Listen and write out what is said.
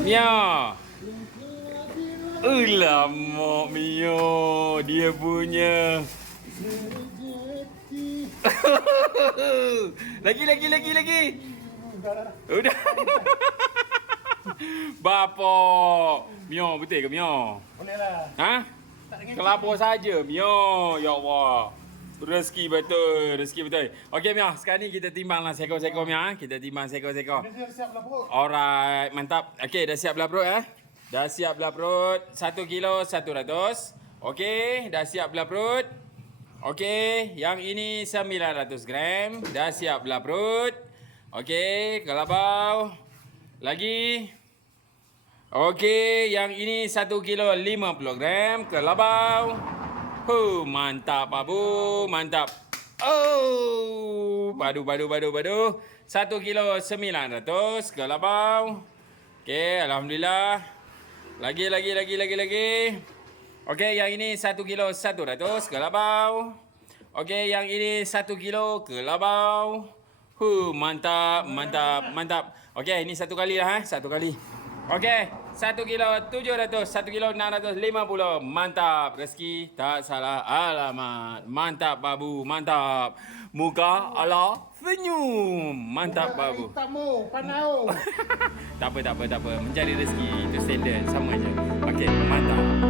Mia. Alamak Mio, dia punya. Lagi. Udah. Bapa. Mio, betul ke Mio? Boleh lah. Ha? Tak dengan Kelabur saja Mio. Ya Allah. Rezeki betul. Okey Mia, sekarang ni kita timbanglah seekor-seekor Mia. Kita timbang seekor-seekor. Dia siap lah perut. Alright, mantap. Okey, dah siap belah perut Dah siap belah perut. 1 kilo 100. Okey, dah siap belah perut. Okey, yang ini 900 gram. Dah siap belah perut. Okey, kelabau. Lagi. Okey, yang ini 1 kilo 50 gram. Kelabau. Mantap Abu, mantap. Oh, padu. 1 kilo 900 kelabau. Okey, alhamdulillah. Lagi. Okey, yang ini 1 kilo 100 kelabau. Okey, yang ini 1 kilo kelabau. Mantap. Okey, ini satu kali lah satu kali. Okey, 1 kilo 700, 1 kilo 650. Mantap, rezeki tak salah alamat. Mantap babu, mantap. Muka ala senyum. Mantap babu. Tamu, panau. Tak apa. Mencari rezeki itu standard sama je. Okey, mantap.